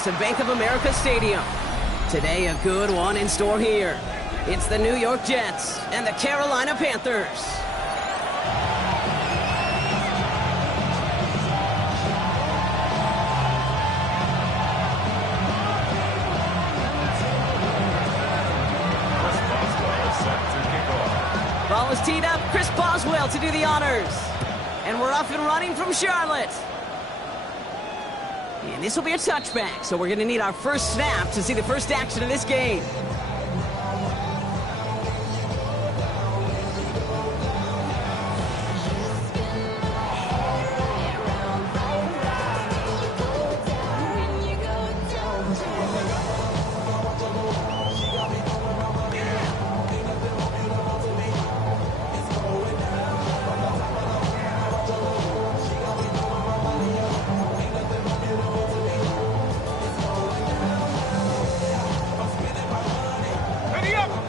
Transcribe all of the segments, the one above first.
fans to Bank of America Stadium. Today, a good one in store here. It's the New York Jets and the Carolina Panthers. Ball is teed up. Chris Boswell to do the honors. And we're off and running from Charlotte. And this will be a touchback, so we're going to need our first snap to see the first action of this game.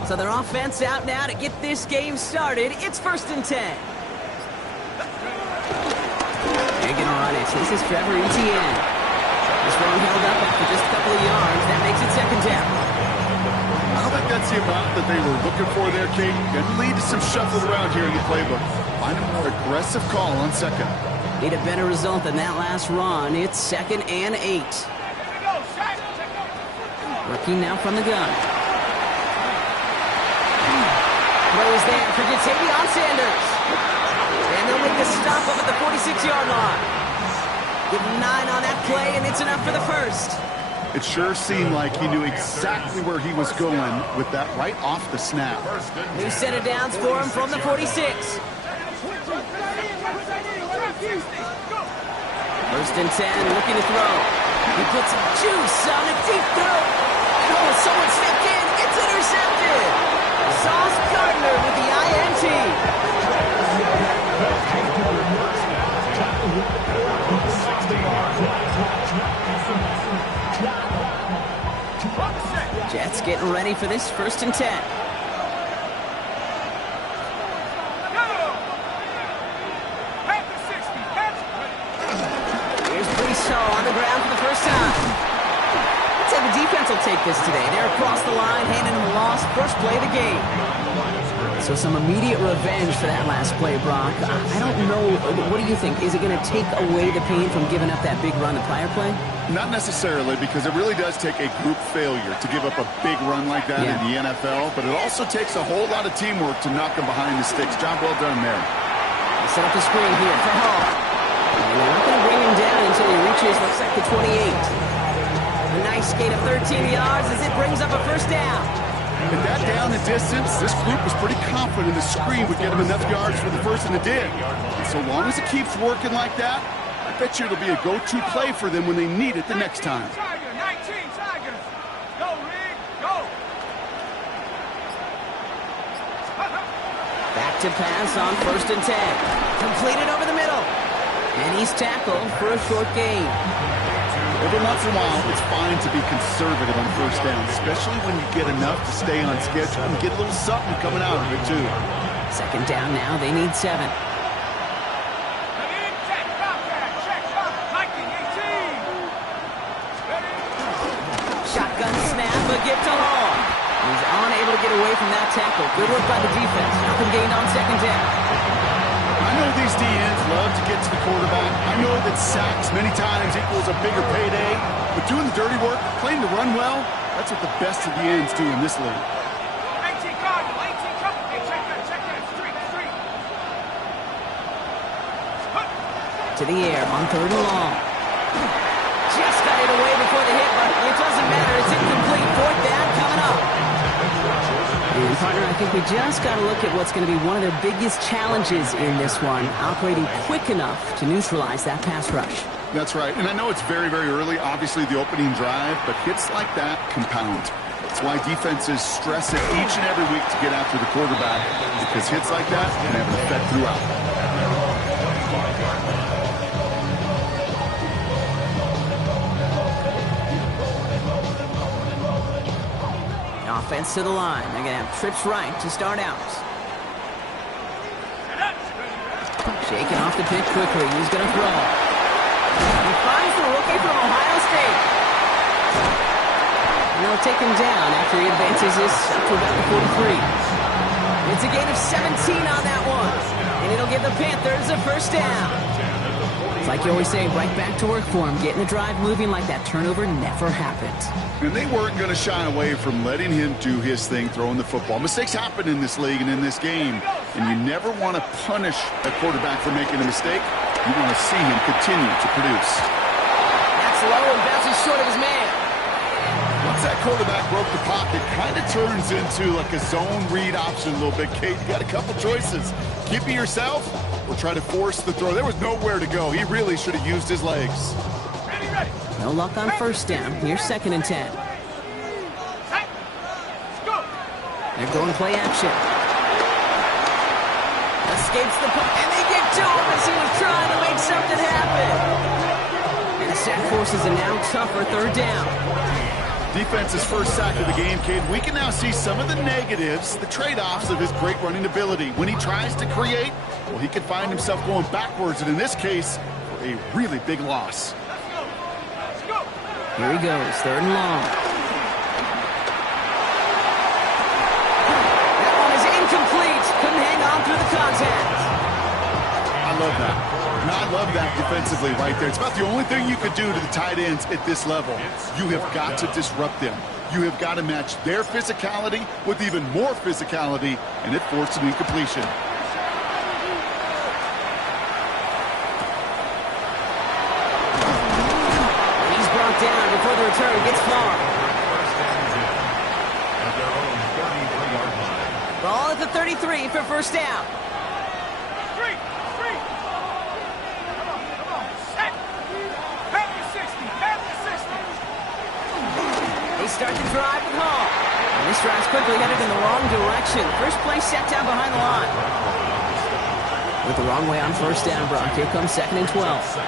So their offense out now to get this game started. It's 1st and 10. They're going to run it. This is Trevor Etienne. This one held up after just a couple of yards. That makes it 2nd down. I don't think that's the amount that they were looking for there, Kate. Could lead to some shuffling around here in the playbook. Find a more aggressive call on 2nd. Need a better result than that last run. It's 2nd and 8. Working now from the gun. Throws there for Jatavion Sanders. And they'll make the stop up at the 46-yard line. Give him 9 on that play, and it's enough for the first. It sure seemed like he knew exactly where he was going with that right off the snap. New set of downs for him from the 46. 1st and 10, looking to throw. He puts some juice on a deep throw. And oh, someone stepped in. It's intercepted. Sauce Gardner with the INT. Jets getting ready for this 1st and 10. Here's Briseau on the ground for the first time. Looks like the defense will take this today. They're across the line, handing them a loss. First play of the game. So some immediate revenge for that last play, Brock. I don't know. What do you think? Is it going to take away the pain from giving up that big run the prior play? Not necessarily, because it really does take a group failure to give up a big run like that in the NFL, but it also takes a whole lot of teamwork to knock them behind the sticks. Job well done there. They set up the screen here for Hall. And they're not going to bring him down until he reaches, looks like, the 28. A nice skate of 13 yards as it brings up a first down. At that down the distance, this group was pretty confident the screen would get him enough yards for the first, and it did. And so long as it keeps working like that, I bet you it'll be a go-to play for them when they need it the next time. Back to pass on 1st and 10. Completed over the middle. And he's tackled for a short gain. Every once in a while, it's fine to be conservative on 1st down, especially when you get enough to stay on schedule and get a little something coming out of it, too. 2nd down now. They need 7. Shotgun snap, a gift to Hall. He's unable to get away from that tackle. Good work by the defense. Nothing gained on 2nd down. I know these DNs love to get to the quarterback. I know that sacks many times equals a bigger payday, but doing the dirty work, playing to run well, that's what the best of the ends do in this league. To the air on 3rd and long. Just got it away before the hit, but it doesn't matter. It's incomplete. 4th down coming up. And partner, I think we just got to look at what's going to be one of their biggest challenges in this one, operating quick enough to neutralize that pass rush. That's right, and I know it's very, very early, obviously the opening drive, but hits like that compound. That's why defenses stress it each and every week to get after the quarterback, because hits like that can have an effect throughout. Offense to the line. They're going to have trips right to start out. Shaking off the pitch quickly. He's going to throw. He finds the rookie from Ohio State. they'll take him down after he advances this up to about the 43. It's a gain of 17 on that one, and it'll give the Panthers a first down. It's like you always say, right back to work for him, getting the drive moving like that turnover never happened. And they weren't going to shy away from letting him do his thing, throwing the football. Mistakes happen in this league and in this game, and you never want to punish a quarterback for making a mistake. You want to see him continue to produce. That's low and bounces short of his man. Once that quarterback broke the pocket, kind of turns into like a zone read option a little bit, Kate. You got a couple choices. Keep it yourself or try to force the throw. There was nowhere to go. He really should have used his legs. No luck on first down. Here's 2nd and 10. They're going play action. Escapes the punt, and they get to him as he was trying to make something happen. And the sack forces a now tougher 3rd down. Defense's first sack of the game, Cade. We can now see some of the negatives, the trade-offs of his great running ability. When he tries to create, well, he can find himself going backwards, and in this case, for a really big loss. Here he goes, 3rd and long. That one is incomplete. Couldn't hang on through the contact. I love that. And I love that defensively right there. It's about the only thing you could do to the tight ends at this level. You have got to disrupt them. You have got to match their physicality with even more physicality, and it forced an incompletion. Down before the return gets far. Ball at the 33 for first down. They start the drive with Hall. And this drive's quickly headed in the wrong direction. First play set down behind the line. Went the wrong way on first down, Brock. Here comes 2nd and 12.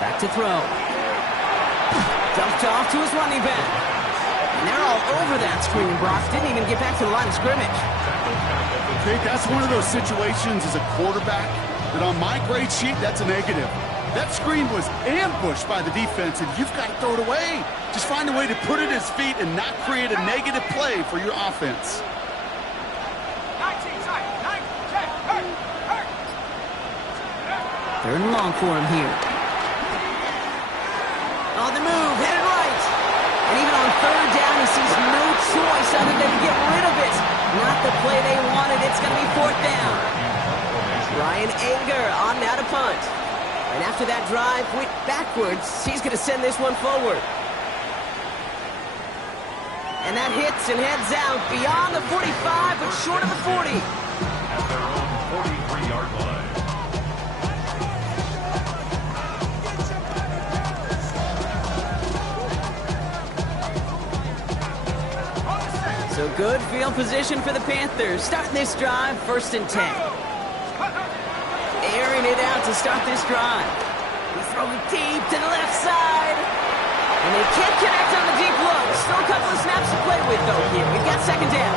Back to throw. Dumped off to his running back. And they're all over that screen, Brock. Didn't even get back to the line of scrimmage. Okay, that's one of those situations as a quarterback that on my grade sheet, that's a negative. That screen was ambushed by the defense, and you've got to throw it away. Just find a way to put it at his feet and not create a negative play for your offense. 3rd and long for him here. On the move, headed right. And even on 3rd down, he sees no choice other than to get rid of it. Not the play they wanted. It's going to be 4th down. Ryan Anger on now to punt. And after that drive went backwards, he's going to send this one forward. And that hits and heads out beyond the 45, but short of the 40. At their own 43-yard line. So good field position for the Panthers. Starting this drive, 1st and 10. Airing it out to start this drive. He's throwing deep to the left side. And they can't connect on the deep look. Still a couple of snaps to play with, though, here. We've got 2nd down.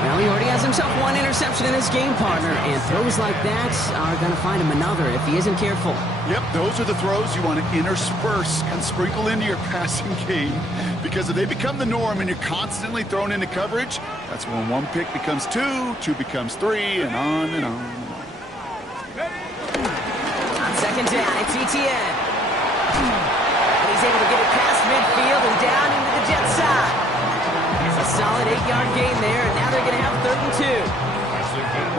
Well, he already has himself one interception in this game, partner. And throws like that are going to find him another if he isn't careful. Yep, those are the throws you want to intersperse and sprinkle into your passing game. Because if they become the norm and you're constantly thrown into coverage, that's when one pick becomes two becomes three, and on and on and on. On 2nd down, it's ETN. And he's able to get it past midfield and down into the jet side. A solid 8-yard gain there, and now they're going to have 3rd and 2.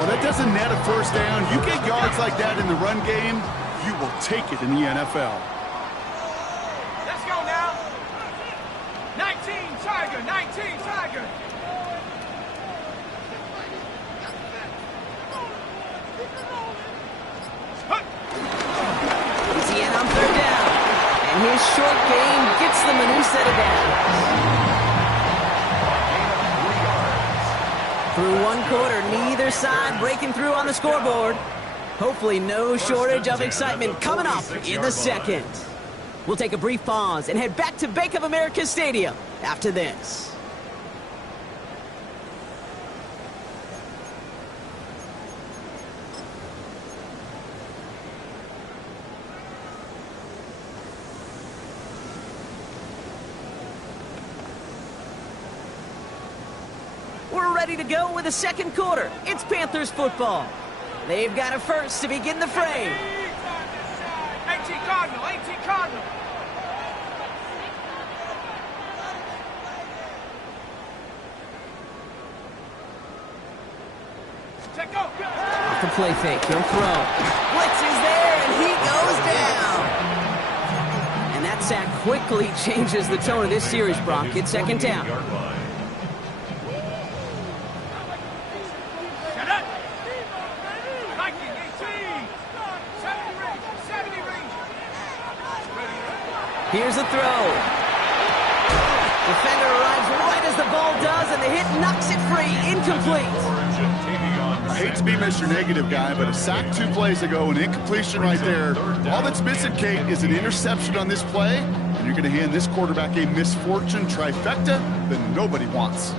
Well, that doesn't net a first down. You get yards like that in the run game, you will take it in the NFL. Let's go now. 19 Tiger, 19 Tiger. ETN on 3rd down. And his short game gets them a new set of downs. Through one quarter, neither side breaking through on the scoreboard. Hopefully no shortage of excitement coming up in the second. We'll take a brief pause and head back to Bank of America Stadium after this. we're ready to go with the second quarter. It's Panthers football. They've got a first to begin the fray. 18 Cardinal, 18 Cardinal. Check go. Off the play fake, he'll throw. Blitz is there, and he goes down. And that sack quickly changes the tone of this series, Brock. It's second down. Here's the throw. Defender arrives right as the ball does, and the hit knocks it free. Incomplete. I hate to be Mr. Negative guy, but a sack 2 plays ago, an incompletion right there. All that's missing, Kate, is an interception on this play, and you're going to hand this quarterback a misfortune trifecta that nobody wants.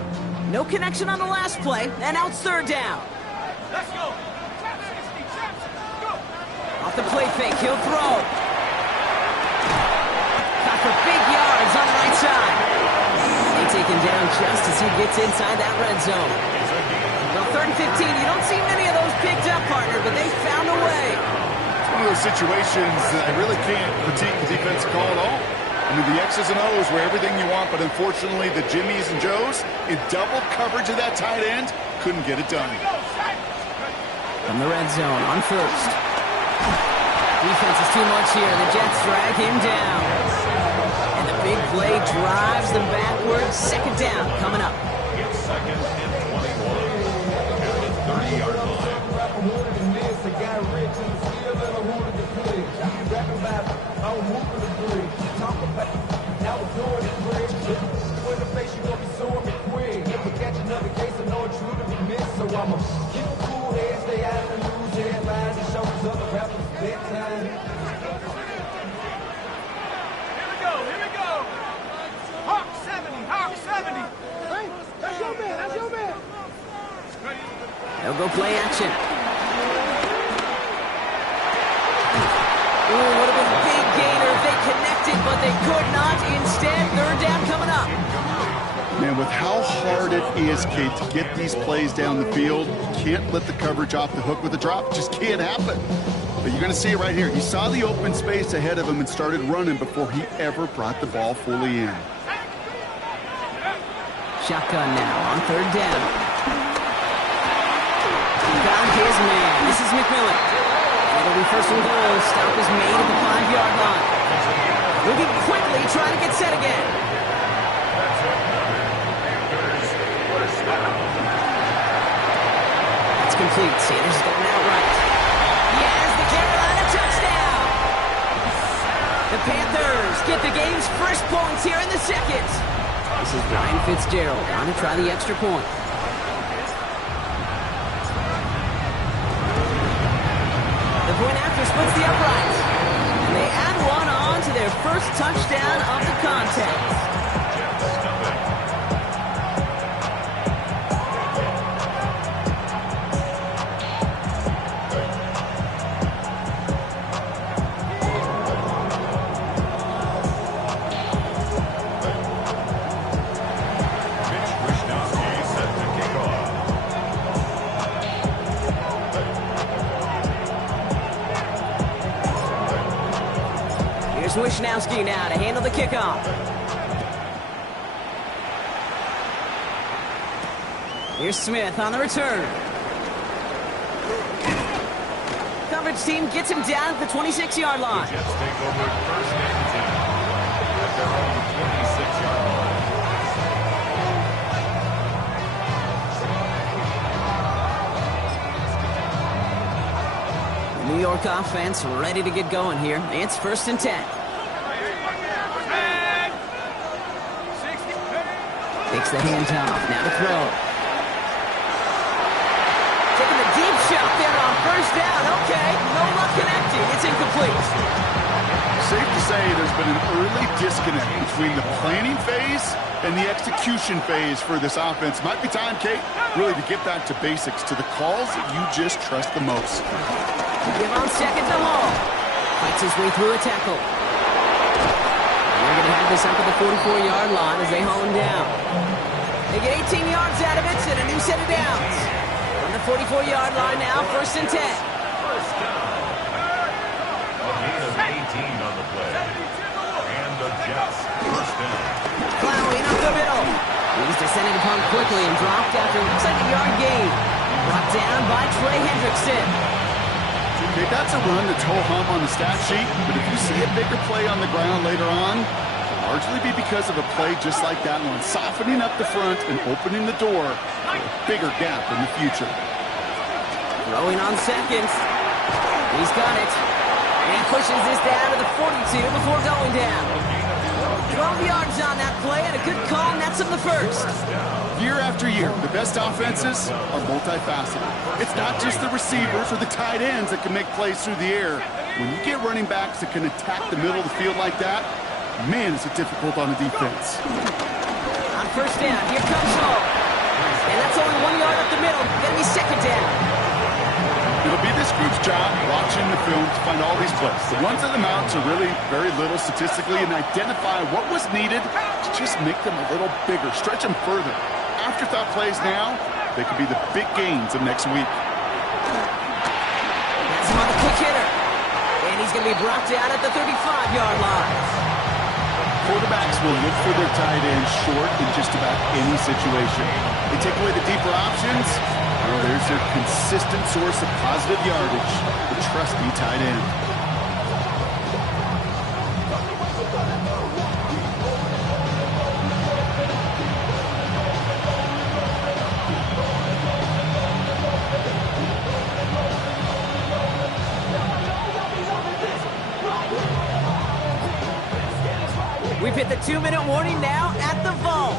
No connection on the last play, and now it's third down. Let's go. Off the play fake, he'll throw. Got for big yards on the right side. They take him down just as he gets inside that red zone. Well, 3rd and 15, you don't see many of those picked up, partner, but they found a way. It's one of those situations that I really can't critique the defense call at all. I mean, the X's and O's were everything you want, but unfortunately, the Jimmies and Joes, in double coverage of that tight end, couldn't get it done. From the red zone on first. Defense is too much here. The Jets drag him down. And the big play drives them backwards. Second down coming up. It's second and 21. At the 30-yard line. They'll go play action. Ooh, would have been a big gainer if they connected, but they could not. Instead, third down coming up. Man, with how hard it is, Kate, to get these plays down the field, you can't let the coverage off the hook with a drop. It just can't happen. But you're going to see it right here. He saw the open space ahead of him and started running before he ever brought the ball fully in. Shotgun now on third down. Got his man. This is McMillan. It'll be first and goal. Stop is made at the 5-yard line. Moving quickly, trying to get set again. That's complete. Sanders is going out right. Yes, the Carolina touchdown. The Panthers get the game's first points here in the second. This is Ryan Fitzgerald on to try the extra point. The point after splits the uprights. And they add one on to their first touchdown of the contest. Wishnowski now to handle the kickoff. Here's Smith on the return. Coverage team gets him down at the 26-yard line. The Jets take over first and 10 at their own 26-yard line. The New York offense ready to get going here. It's first and 10. Takes the handoff. Now to throw. Taking the deep shot there on first down. Okay, no luck connecting. It's incomplete. Safe to say there's been an early disconnect between the planning phase and the execution phase for this offense. Might be time, Kate, really to get back to basics, to the calls that you just trust the most. Give on second to Hall. Fights his way through a tackle. And they're going to have this up at the 44-yard line as they haul him down. They get 18 yards out of it and a new set of downs. On the 44-yard line now, 1st and 10. First down. A gain of 18 on the play. And the Jets, first down. Plowing up the middle. He's descended upon quickly and dropped after it looks like a yard gain. Brought down by Trey Hendrickson. Okay, that's a run that's ho-hum on the stat sheet, but if you see a bigger play on the ground later on, it'll largely be because of a play just like that one, softening up the front and opening the door for a bigger gap in the future. Throwing on seconds. He's got it. And he pushes this down to the 42 before going down. 12 yards on that play and a good call nets him the first. Year after year, the best offenses are multifaceted. It's not just the receivers or the tight ends that can make plays through the air. When you get running backs that can attack the middle of the field like that, man, is it difficult on the defense. On 1st down, here comes Hall. And that's only 1 yard up the middle. Gonna be 2nd down. It'll be this group's job watching the film to find all these plays. The ones on the mounts are really very little statistically and identify what was needed to just make them a little bigger, stretch them further. Afterthought plays now, they could be the big gains of next week. That's him on the quick hitter. And he's going to be brought down at the 35-yard line. Quarterbacks will look for their tight end short in just about any situation. They take away the deeper options. Well, there's their consistent source of positive yardage, the trusty tight end. We've hit the 2-minute warning now at the vault.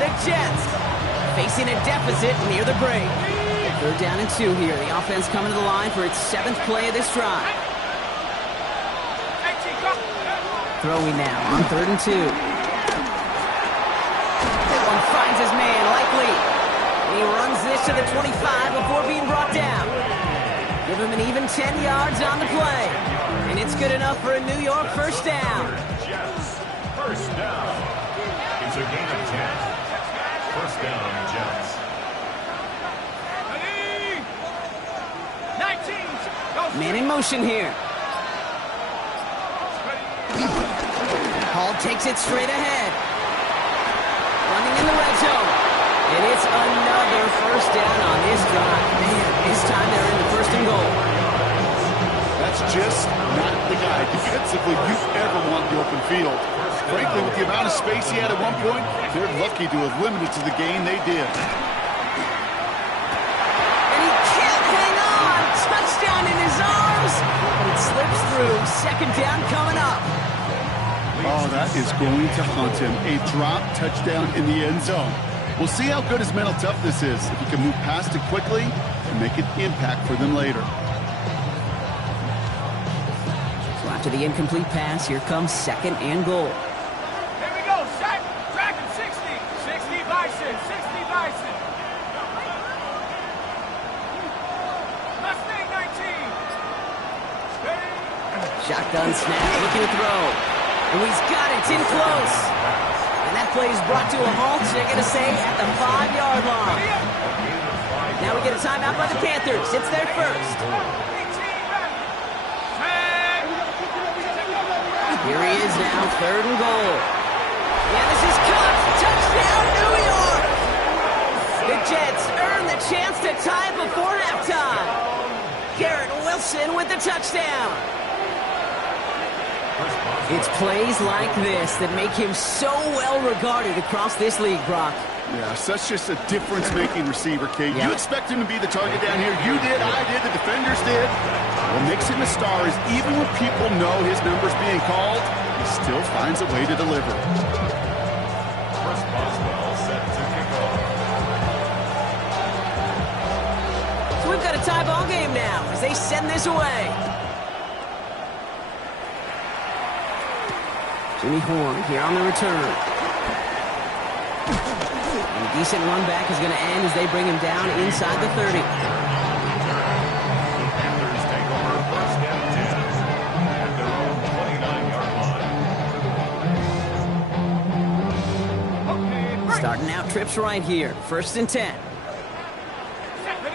The Jets facing a deficit near the break. 3rd down and 2 here. The offense coming to the line for its 7th play of this drive. Throwing now on 3rd and 2. That one finds his man, Likely. And he runs this to the 25 before being brought down. Give him an even 10 yards on the play. And it's good enough for a New York 1st down. Jets, first down. It's a gain of 10. First down, Jets. 19. Man in motion here. Hall takes it straight ahead. Running in the red zone. And it's another 1st down on this drive. Man, this time they're in the 1st and goal. That's just not the guy defensively you ever want the open field. Frankly, with the amount of space he had at one point, they're lucky to have limited to the gain they did. And he can't hang on. Touchdown in his arms. But it slips through. 2nd down coming up. Oh, that is going to haunt him. A drop touchdown in the end zone. We'll see how good his mental toughness is if he can move past it quickly and make an impact for them later. So after the incomplete pass, here comes 2nd and goal. Here we go. Sack. Dragon 60. 60 Bison. 60 Bison. Mustang 19. Shotgun snap, looking to throw. And he's got it, it's in close. And that play is brought to a halt, they're going to say, at the 5-yard line. Now we get a timeout by the Panthers. It's their first. Here he is now, 3rd and goal. Yeah, this is caught. Touchdown, New York! The Jets earn the chance to tie before halftime. Garrett Wilson with the touchdown. It's plays like this that make him so well regarded across this league, Brock. Yeah, such just a difference-making receiver, Kate. Yeah. You expect him to be the target down here. You did, I did, the defenders did. What makes him a star is even when people know his number's being called, he still finds a way to deliver. Chris Boswell set to kick off. So we've got a tie ball game now as they send this away. Jimmy Horn here on the return. And a decent run back is going to end as they bring him down inside the 30. Panthers take over 1st and 10 at their own 29-yard line. Starting out trips right here. 1st and 10. 70.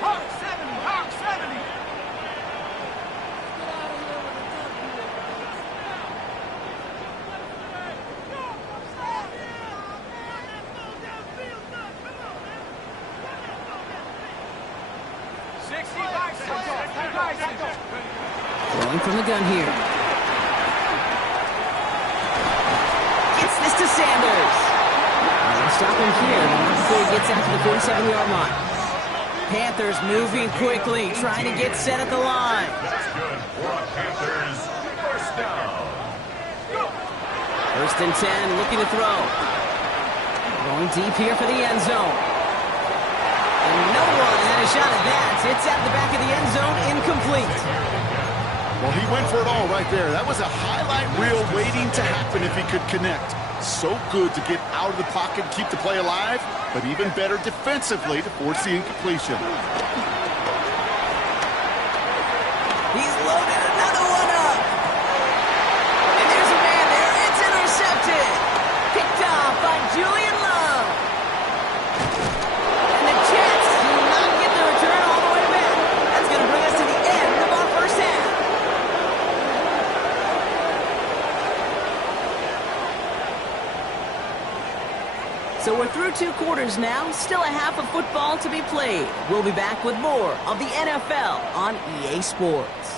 Hawk 70. Hawk 70. Going from the gun here. Gets this to Sanders. They'll stop him here before he gets out to the 47-yard line. Panthers moving quickly, trying to get set at the line. That's good for a Panthers first down. 1st and 10, looking to throw. Going deep here for the end zone. And no one had a shot at that. It's out the back of the end zone, incomplete. Well, he went for it all right there. That was a highlight reel waiting to happen if he could connect. So good to get out of the pocket, keep the play alive, but even better defensively to force the incompletion. He's loaded another one up. And there's a man there. It's intercepted. Picked off by Julian Love. And the Jets do not get the return all the way back. That's going to bring us to the end of our first half. So we're through 2 quarters now. Still a half of football to be played. We'll be back with more of the NFL on EA Sports.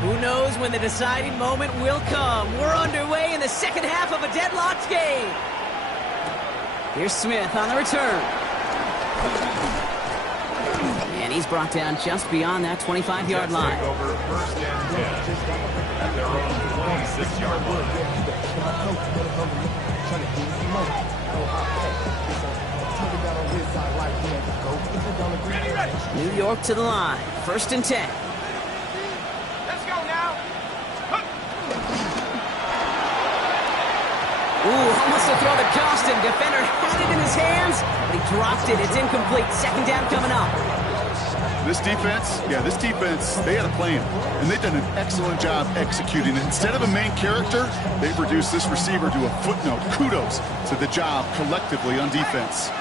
Who knows when the deciding moment will come? We're underway in the second half of a deadlocked game. Here's Smith on the return. And he's brought down just beyond that 25-yard line. Take over 1st and 10 at their own 26-yard Ready. New York to the line. 1st and 10. Let's go now. Ooh, almost a throw that cost him. Defender had it in his hands, but he dropped it. It's incomplete. 2nd down coming up. This defense, they had a plan, and they've done an excellent job executing it. Instead of a main character, they've reduced this receiver to a footnote. Kudos to the job collectively on defense.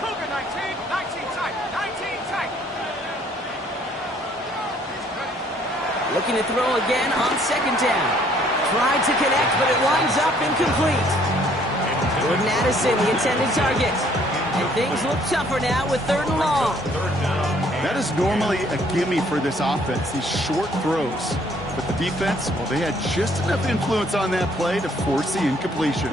Cougar 19 tight. 19 tight. Looking to throw again on 2nd down. Tried to connect, but it winds up incomplete. Jordan Addison, the intended target. And things look tougher now with 3rd and long. That is normally a gimme for this offense, these short throws. But the defense, well, they had just enough influence on that play to force the incompletion.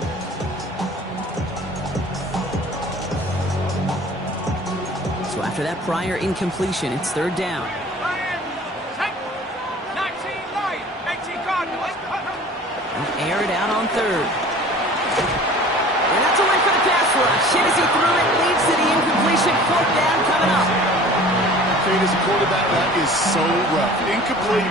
So after that prior incompletion, it's 3rd down. Lion. Take. 19 Lion. 18 Cardinals. And air it out on 3rd. And that's a win for the pass rush. Hit as he threw it, leads to the incompletion. 4th down coming up. Fade as a quarterback, that is so rough. Incomplete.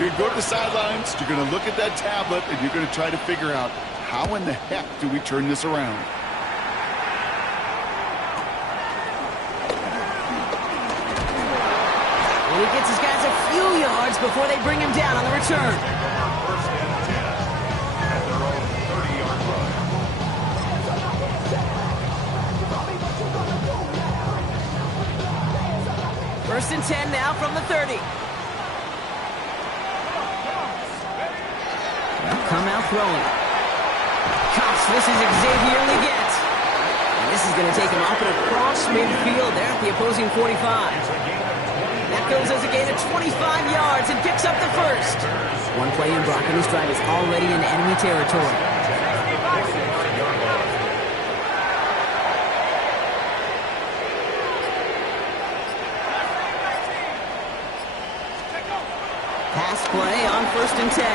You're going to go to the sidelines, you're going to look at that tablet, and you're going to try to figure out how in the heck do we turn this around. Well, he gets his guys a few yards before they bring him down on the return. 1st and 10 at their own 30-yard line. First and 10 now from the 30. Well, come out throwing. Cuffs, this is Xavier Leggett. And this is going to take him up and across midfield there at the opposing 45. That goes as a gain of 25 yards and picks up the first. One play in Brock, and his drive is already in enemy territory. Pass play on 1st and 10.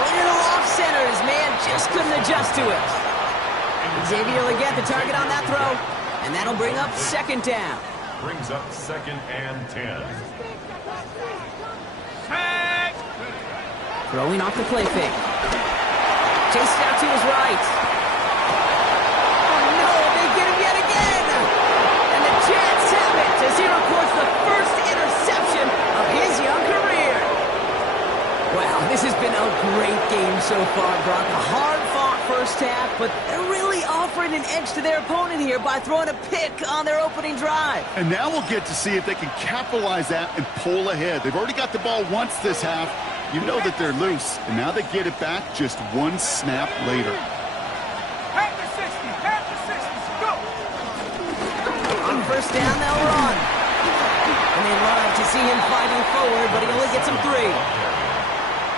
Little off center. His man just couldn't adjust to it. Xavier Leggett, the target on that throw. And that'll bring up 2nd down. Brings up 2nd and 10. Tag. Throwing off the play fake. Chased out to his right. Oh no, they get him yet again! And the Jets have it as he records the first interception of his young career. Wow, this has been a great game so far, Brock. A hard-fought first half, but they're really offering an edge to their opponent here by throwing a pick on their opening drive. And now we'll get to see if they can capitalize that and pull ahead. They've already got the ball once this half. You know that they're loose, and now they get it back just one snap later. Half the 60, half the 60, go! On first down, they'll run. And they love to see him fighting forward, but he only gets them 3.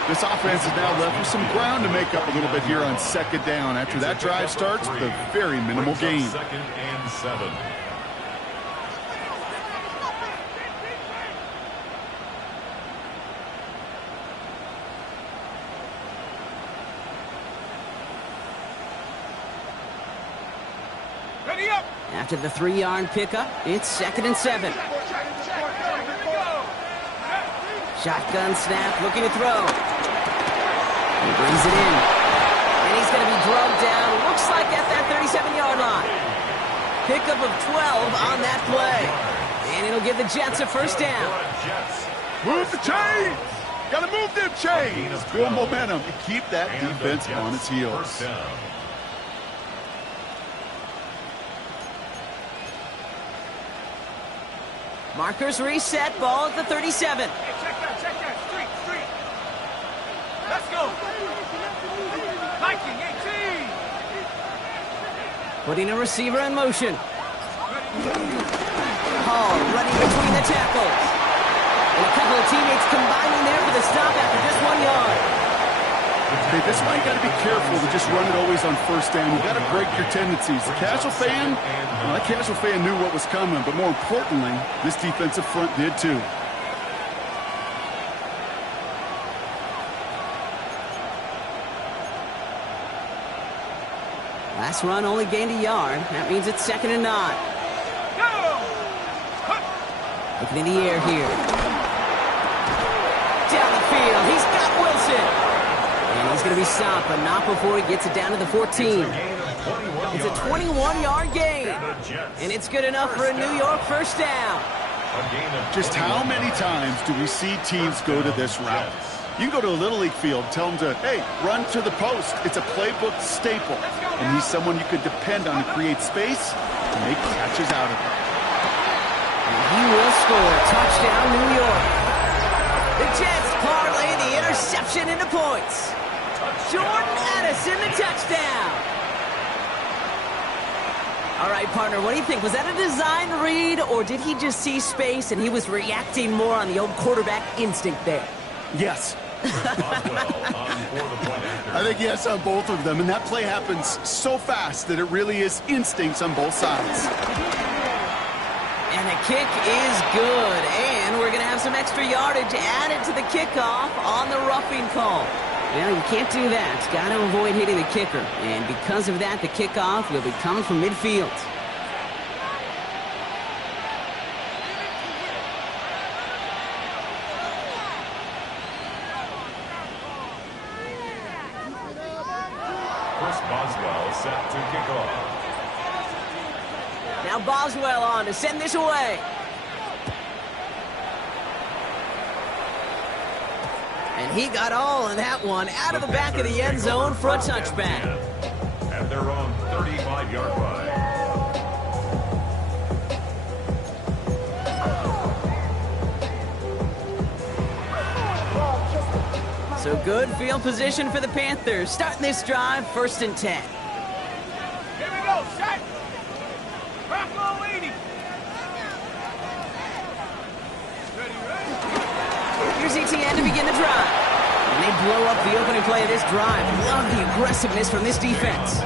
This offense is now left with some ground to make up a little bit here on second down after that drive starts with a very minimal gain. Second and 7. Ready up! After the 3-yard pickup, it's 2nd and 7. Shotgun snap, looking to throw. He brings it in. And he's going to be drugged down, looks like at that 37-yard line. Pickup of 12 on that play. And it'll give the Jets a first down. Move the chains! Gotta move them chains! Build momentum and keep that defense on its heels. First down. Markers reset, ball at the 37. Hey, check that, street, street. Let's go. Viking 18. Putting a receiver in motion. Hall running between the tackles. And a couple of teammates combining there for the stop after just 1 yard. Okay, this is why you got to be careful to just run it always on first down. You got to break your tendencies. The casual fan, well, that casual fan knew what was coming, but more importantly, this defensive front did too. Last run only gained a yard. That means it's 2nd and 9. Go! Looking in the air here. Down the field. He's got Wilson. And he's going to be stopped, but not before he gets it down to the 14. It's a 21-yard gain. And it's good enough for a New York first down. Just how many times do we see teams go to this route? You can go to a Little League field, tell them to, hey, run to the post. It's a playbook staple. And he's someone you could depend on to create space and make catches out of it. And he will score. Touchdown, New York. The Jets parlay the interception into points. Jordan Addison, the touchdown. All right, partner, what do you think? Was that a design read, or did he just see space and he was reacting more on the old quarterback instinct there? Yes. I think yes on both of them, and that play happens so fast that it really is instincts on both sides. And the kick is good, and we're going to have some extra yardage added to the kickoff on the roughing call. Well, you can't do that. Got to avoid hitting the kicker, and because of that, the kickoff will be coming from midfield. Boswell set to kick off. Now Boswell on to send this away. And he got all of that one out of the back of the end zone for a touchback. At their own 35-yard line. So good field position for the Panthers. Starting this drive, 1st and 10. Here we go, set. Brocco 80. Here's ETN to begin the drive. And they blow up the opening play of this drive. Love the aggressiveness from this defense.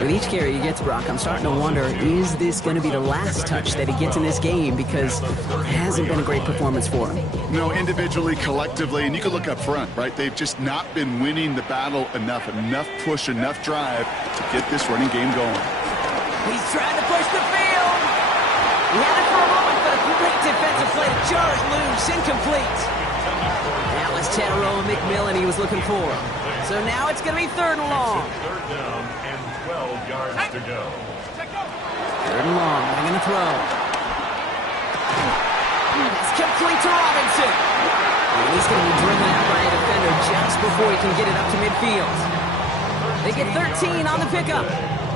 With each carry he gets, Brock, I'm starting to wonder, is this going to be the last touch that he gets in this game? Because it hasn't been a great performance for him. No, individually, collectively, and you can look up front, right? They've just not been winning the battle enough push, enough drive to get this running game going. He's trying to push the field. He had it for a moment, but a great defensive play to jar it loose, incomplete. That was Tedero McMillan he was looking for. So now it's going to be 3rd and long. Third down and 12 yards to go. 3rd and long. They're going to throw. It's complete to Robinson. And he's going to be driven out by a defender just before he can get it up to midfield. They get 13 on the pickup.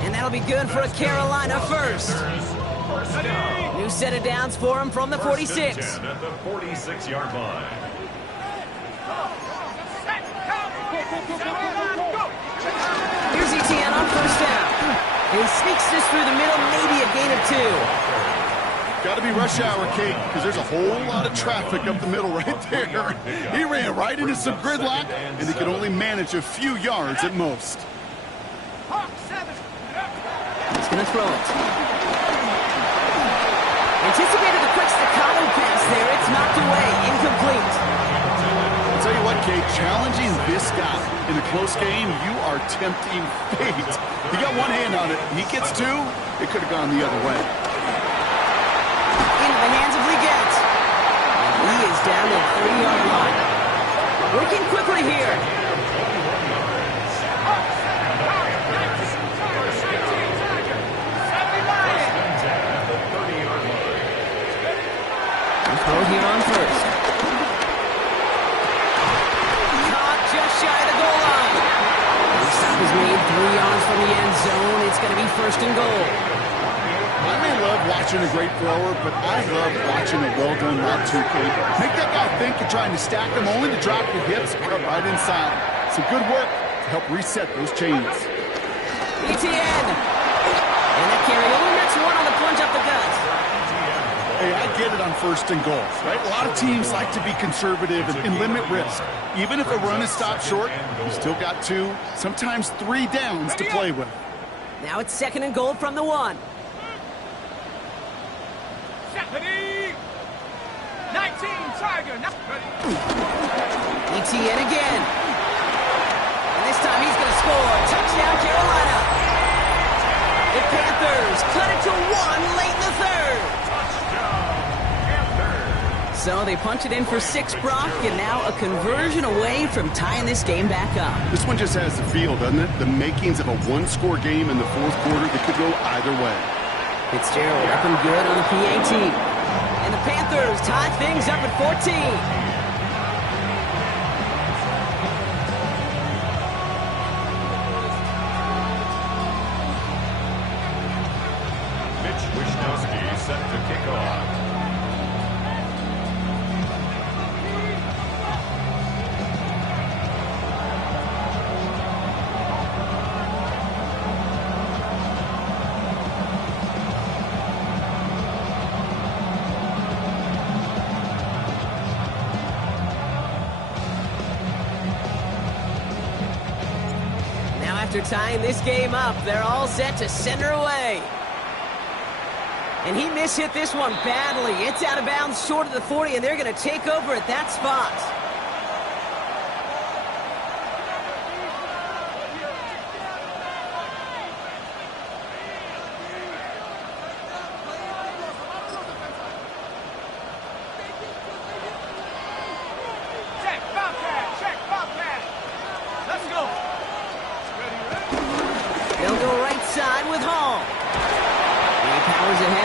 And that'll be good for a Carolina first. New set of downs for him from the 46. First and 10 at the 46-yard line. Here's ETN on 1st down. And he sneaks this through the middle, maybe a gain of 2. Got to be rush hour, Kate, because there's a whole lot of traffic up the middle right there. He ran right into some gridlock, and he could only manage a few yards at most. He's going to throw it. Anticipated the quick staccato pass there. It's knocked away. Incomplete. I'll tell you what, Kate, challenging this guy in a close game, you are tempting fate. He got one hand on it. He gets 2. It could have gone the other way. Into the hands of Leggett. And he is down to the 30-yard line. Working quickly here. Throw here on 1st. Caught just shy of the goal line. The stop is made 3 yards from the end zone. It's going to be 1st and goal. I may love watching a great thrower, but I love watching a well-done route too, Kate. Make that guy think you're trying to stack him only to drop your hips right inside. Some good work to help reset those chains. ETN. And that carry only nets 1 on the plunge up the gut. Hey, I get it on 1st and goal, right? A lot of teams like to be conservative and limit risk. Even if a run is stopped short, you still got 2, sometimes 3 downs to play with. Now it's 2nd and goal from the 1. 19, Tiger. ETN again. And this time he's going to score. Touchdown, Carolina. The Panthers cut it to 1 late in the 3rd. So they punch it in for 6, Brock, and now a conversion away from tying this game back up. This one just has the feel, doesn't it? The makings of a 1-score game in the 4th quarter that could go either way. Fitzgerald up and good on the PAT. And the Panthers tie things up at 14. Mitch Wishnowsky set to kick off. After tying this game up, they're all set to send her away. And he mishit this one badly. It's out of bounds short of the 40, and they're going to take over at that spot.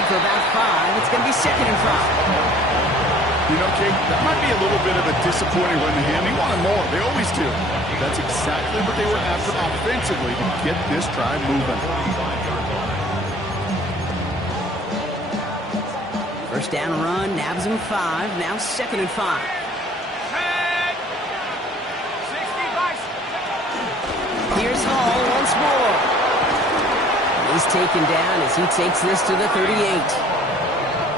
For about 5, it's going to be 2nd and 5. You know, Kate, that might be a little bit of a disappointing run to him. He wanted more. They always do. That's exactly what they were after offensively to get this drive moving. 1st down run, nabs him 5. Now 2nd and 5. Here's Hall once more. He's taken down as he takes this to the 38.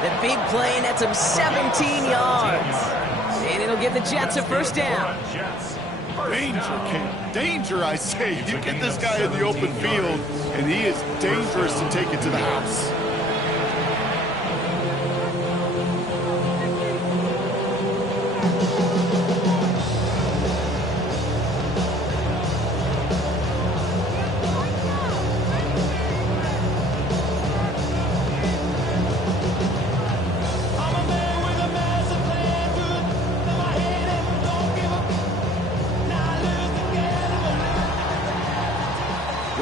The big play nets him 17 yards. And it'll give the Jets a 1st down. Danger, Kate. Danger, I say. You get this guy in the open field, and he is dangerous to take it to the house.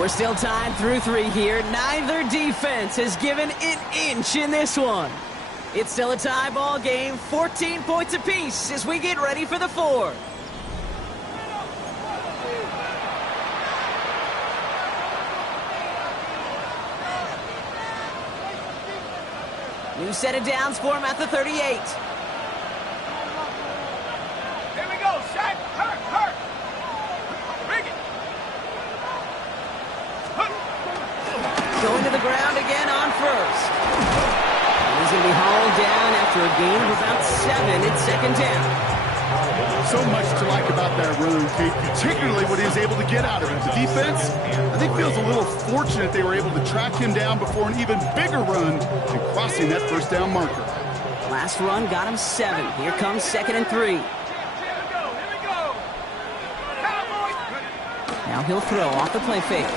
We're still tied through 3 here. Neither defense has given an inch in this one. It's still a tie ball game, 14 points apiece as we get ready for the 4th. New set of downs for him at the 38. Here we go, Shaq. Hurt. Bring it. Going to the ground again on first. And he's going to be hauled down after a gain of about 7. It's second down. So much to like about that run, Kate, particularly what he was able to get out of it. The defense, I think, feels a little fortunate they were able to track him down before an even bigger run and crossing that first down marker. Last run got him 7. Here comes 2nd and 3. Here we go. Cowboys. Now he'll throw off the play fake.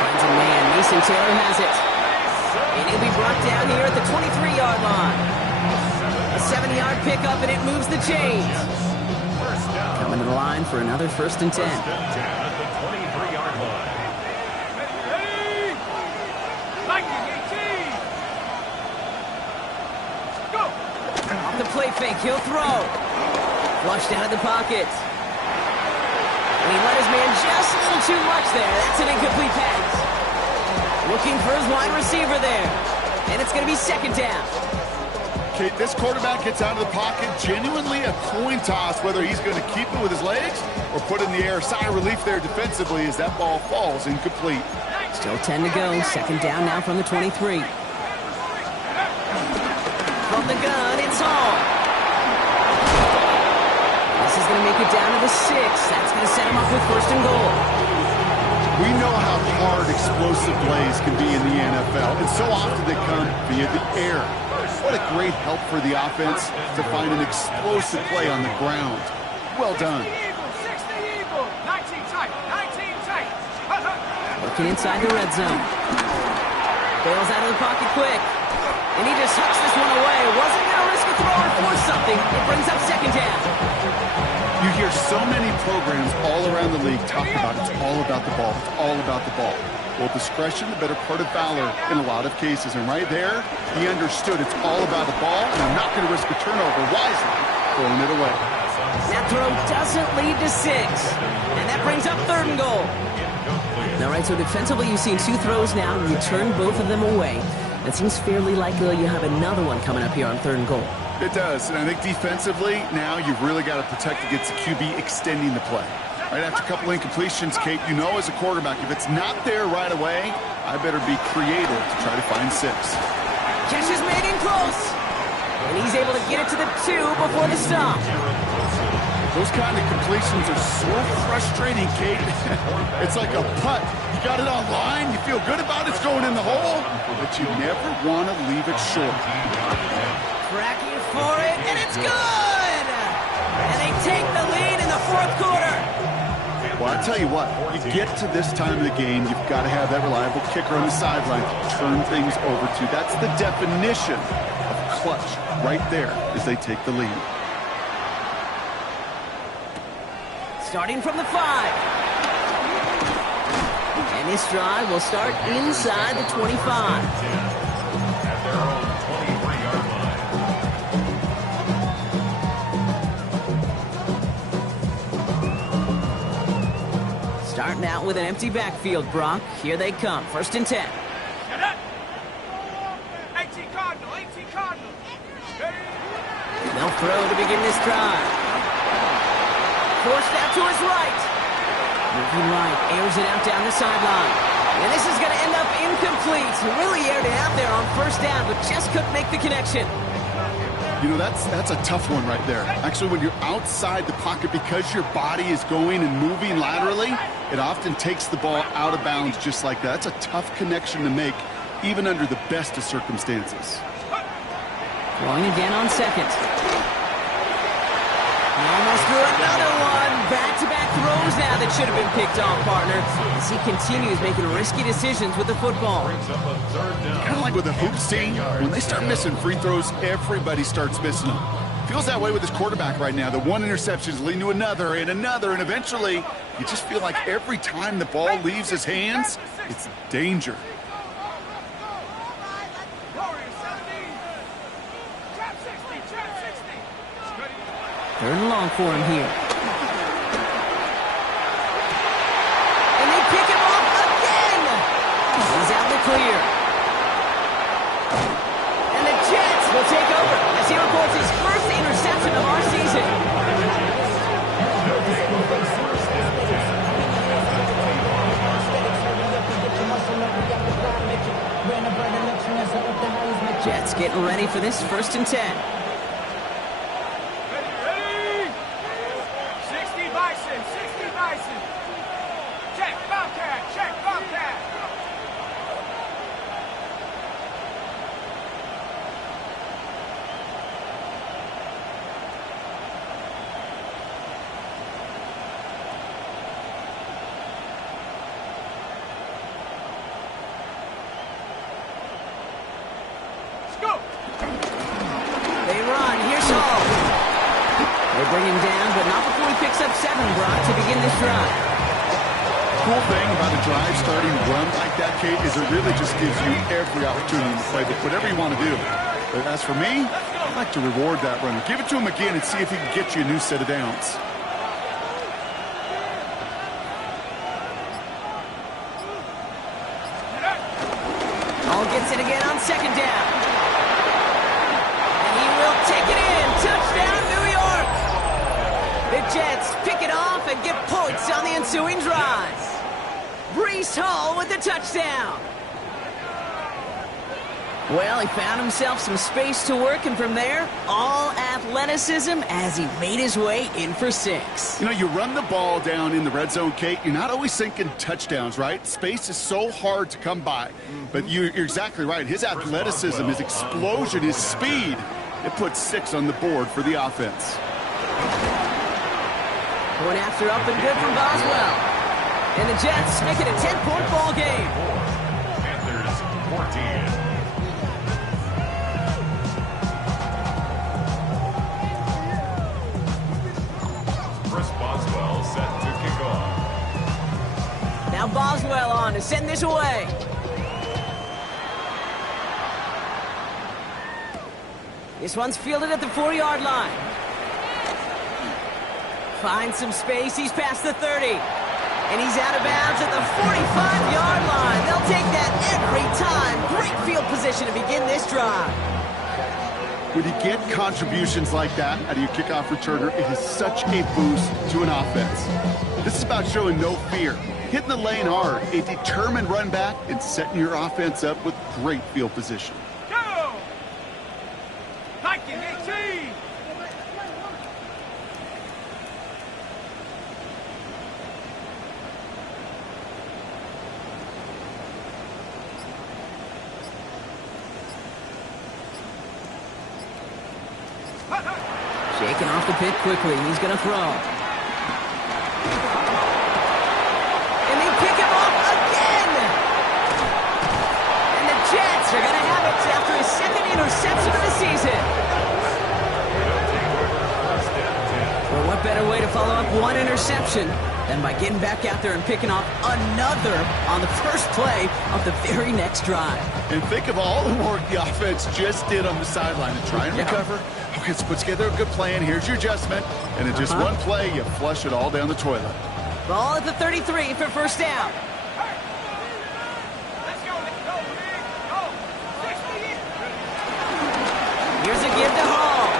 Finds a man. Mason Taylor has it. And he'll be brought down here at the 23-yard line. A 7-yard pickup, and it moves the chains. Coming to the line for another 1st and 10. First and 10 at the 23-yard line. Ready. Lightning 18. Go. Off the play fake, he'll throw. Flushed out of the pocket. And he let his man just a little too much there. That's an incomplete pass. Looking for his wide receiver there. And it's going to be 2nd down. Kate, this quarterback gets out of the pocket, genuinely a coin toss whether he's going to keep it with his legs or put it in the air. Sigh of relief there defensively as that ball falls incomplete. Still 10 to go. 2nd down now from the 23. From the gun, it's Hall. This is going to make it down to the 6. That's going to set him up with 1st and goal. We know how hard explosive plays can be in the NFL, and so often they come via the air. What a great help for the offense to find an explosive play on the ground. Well done. 60 Eagle. 19 tight. Looking inside the red zone. Bails out of the pocket quick. And he just hucks this one away. Wasn't going to risk a throw or force something. It brings up 2nd down. You hear so many programs all around the league talk about it's all about the ball. It's all about the ball. Well, discretion, the better part of valor in a lot of cases. And right there, he understood it's all about the ball, and I'm not going to risk a turnover wisely, throwing it away. That throw doesn't lead to 6. And that brings up 3rd and goal. All right, so defensively you've seen 2 throws now. You turn both of them away. It seems fairly likely you have another one coming up here on 3rd and goal. It does, and I think defensively, now you've really got to protect against the QB extending the play. Right after a couple incompletions, Kate, you know as a quarterback, if it's not there right away, I better be creative to try to find 6. Catch is made in close. And he's able to get it to the 2 before the stop. Those kind of completions are so frustrating, Kate. It's like a putt. You got it on line, you feel good about it, it's going in the hole, but you never want to leave it short. Tracking for it, and it's good! And they take the lead in the 4th quarter. Well, I tell you what, you get to this time of the game, you've got to have that reliable kicker on the sideline to turn things over to. That's the definition of clutch right there as they take the lead. Starting from the 5. And this drive will start inside the 25. At their own 23-yard line. Starting out with an empty backfield, Brock. Here they come. 1st and 10. 18 Cardinal. They'll throw to begin this drive. Forced out to his right. Moving right, airs it out down the sideline. And this is going to end up incomplete. Really aired it out there on 1st down, but just couldn't make the connection. You know, that's a tough one right there. Actually, when you're outside the pocket, because your body is going and moving laterally, it often takes the ball out of bounds just like that. That's a tough connection to make, even under the best of circumstances. Throwing again on 2nd. He almost threw another one. Back-to-back throws now that should have been picked off, partner, as he continues making risky decisions with the football. Kind of like with the hoops team, when they start missing free throws, everybody starts missing them. Feels that way with his quarterback right now. The one interception is leading to another, and eventually You just feel like every time the ball leaves his hands, it's danger. Third and long for him here. And they pick him off again. He's out in the clear. And the Jets will take over as he records his first interception of our season. Jets getting ready for this 1st and 10. Ready? 60 Bison, 60 Bison. Check, Bobcat, check, Bobcat. They run. Here's Hall. They bring him down, but not before he picks up 7, Brock, to begin this drive. Cool thing about a drive starting run like that, Kate, is it really just gives you every opportunity to play whatever you want to do. But as for me, I like to reward that runner. Give it to him again and see if he can get you a new set of downs. Hall gets it again on 2nd down. And he will take it in. Touchdown, New York. The Jets pick it off and get points on the ensuing drive. Breece Hall with the touchdown. Well, he found himself some space to work, and from there, all athleticism as he made his way in for 6. You know, you run the ball down in the red zone, Kate, you're not always thinking touchdowns, right? Space is so hard to come by. But you're exactly right. His athleticism, his explosion, his speed, it puts 6 on the board for the offense. Going after up and good from Boswell. And the Jets make it a 10-point ball game. Panthers 14. Chris Boswell set to kick off. Now Boswell on to send this away. This one's fielded at the 4-yard line. Finds some space. He's past the 30. And he's out of bounds at the 45-yard line. They'll take that every time. Great field position to begin this drive. When you get contributions like that out of your kickoff returner, it is such a boost to an offense. This is about showing no fear, hitting the lane hard, a determined run back, and setting your offense up with great field position. Go! Hiking 18! Shaking off the pit quickly. He's going to throw. And they pick him off again. And the Jets are going to have it after his 2nd interception of the season. Well, what better way to follow up one interception than by getting back out there and picking off another on the first play of the very next drive. And think of all the work the offense just did on the sideline to try and recover. Okay, let's put together a good plan. Here's your adjustment. And in just one play, you flush it all down the toilet. Ball at the 33 for 1st down. Let's go, big, go! 60! Here's a give to Hall.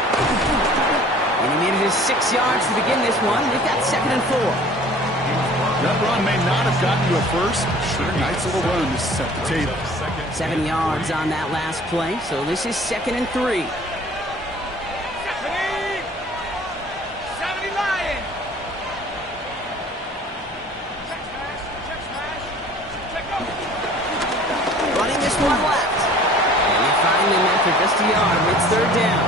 And he needed his 6 yards to begin this one. They've got 2nd and 4. That run may not have gotten you a first. Sure, nice little run to set the table. 7 yards on that last play, so this is 2nd and 3. 70 Lions! Check smash, check go! Running this one left. And they find him after just a yard. It's 3rd down.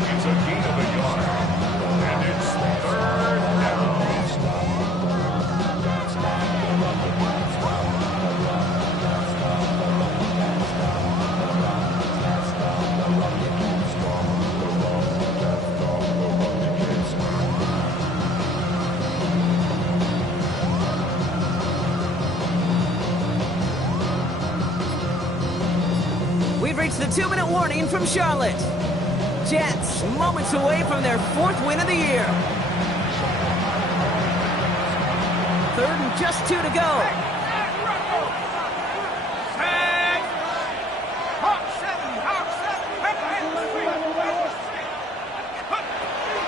It's a gain of a yard. And it's 3rd down. We've reached the 2-minute warning from Charlotte. Jets moments away from their 4th win of the year. 3rd and just 2 to go.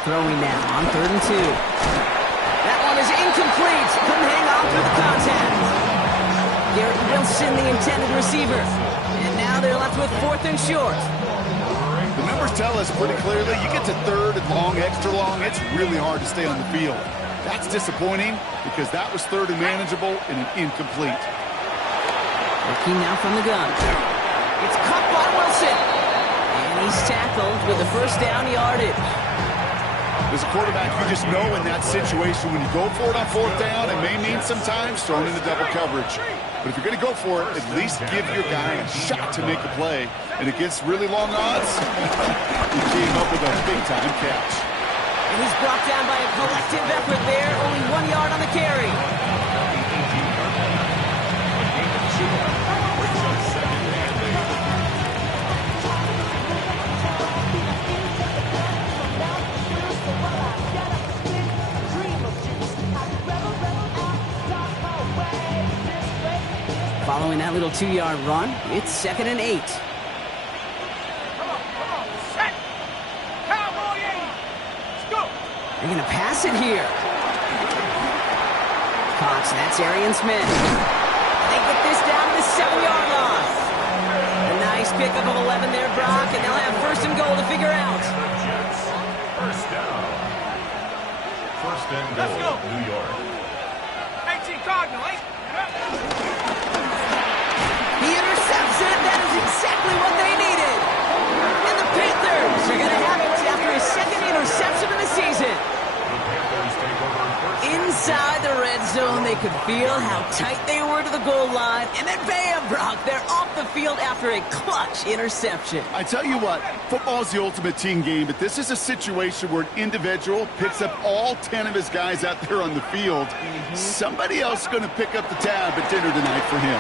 Throwing now on 3rd and 2. That one is incomplete. Couldn't hang on through the contact. Garrett Wilson, the intended receiver. And now they're left with 4th and short. The numbers tell us pretty clearly, you get to 3rd and long, extra long, it's really hard to stay on the field. That's disappointing because that was 3rd and manageable and an incomplete. Looking now from the gun. It's caught by Wilson. And he's tackled with the first down yardage. As a quarterback, you just know in that situation when you go for it on 4th down, it may mean sometimes throwing into double coverage. But if you're going to go for it, at least give your guy a shot to make a play. And against really long odds, he came up with a big-time catch. And he's brought down by a collective effort there. Only 1 yard on the carry. Following that little 2-yard run, it's 2nd and 8. They're going to pass it here. Cox, that's Arian Smith. They get this down to the 7-yard line. A nice pickup of 11 there, Brock, and they'll have 1st and goal to figure out. First down. 1st and goal, New York. 18 Cardinal, 8. He intercepts it. That is exactly what they needed. And the Panthers are going to have it after a 2nd interception of the season. Inside the red zone, they could feel how tight they were to the goal line. And then bam, Brock, they're off the field after a clutch interception. I tell you what, football's the ultimate team game, but this is a situation where an individual picks up all 10 of his guys out there on the field. Somebody else is going to pick up the tab at dinner tonight for him.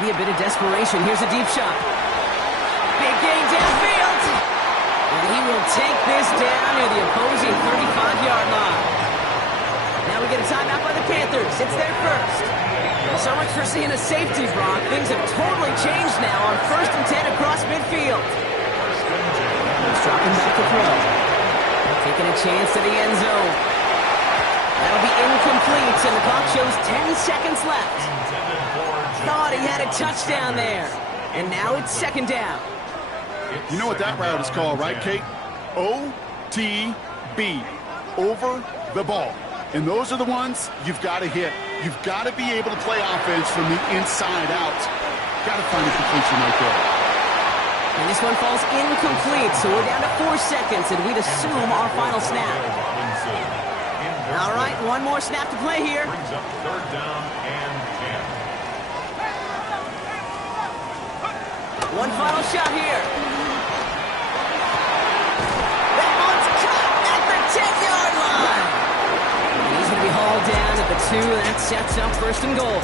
Maybe a bit of desperation. Here's a deep shot. Big gain downfield. And he will take this down near the opposing 35-yard line. Now we get a timeout by the Panthers. It's their first. So much for seeing a safety, Brock. Things have totally changed now on 1st and 10 across midfield. He's dropping back to throw. Taking a chance to the end zone. That'll be incomplete, and the clock shows 10 seconds left. Thought he had a touchdown there. And now it's 2nd down. You know what that route is called, right, Kate? OTB. Over the ball. And those are the ones you've got to hit. You've got to be able to play offense from the inside out. Got to find a completion right there. And this one falls incomplete, so we're down to 4 seconds, and we'd assume our final snap. All right, one more snap to play here. Brings up 3rd down and 10. One final shot here. That one's caught at the 10-yard line. And he's going to be hauled down at the 2, and that sets up 1st and goal.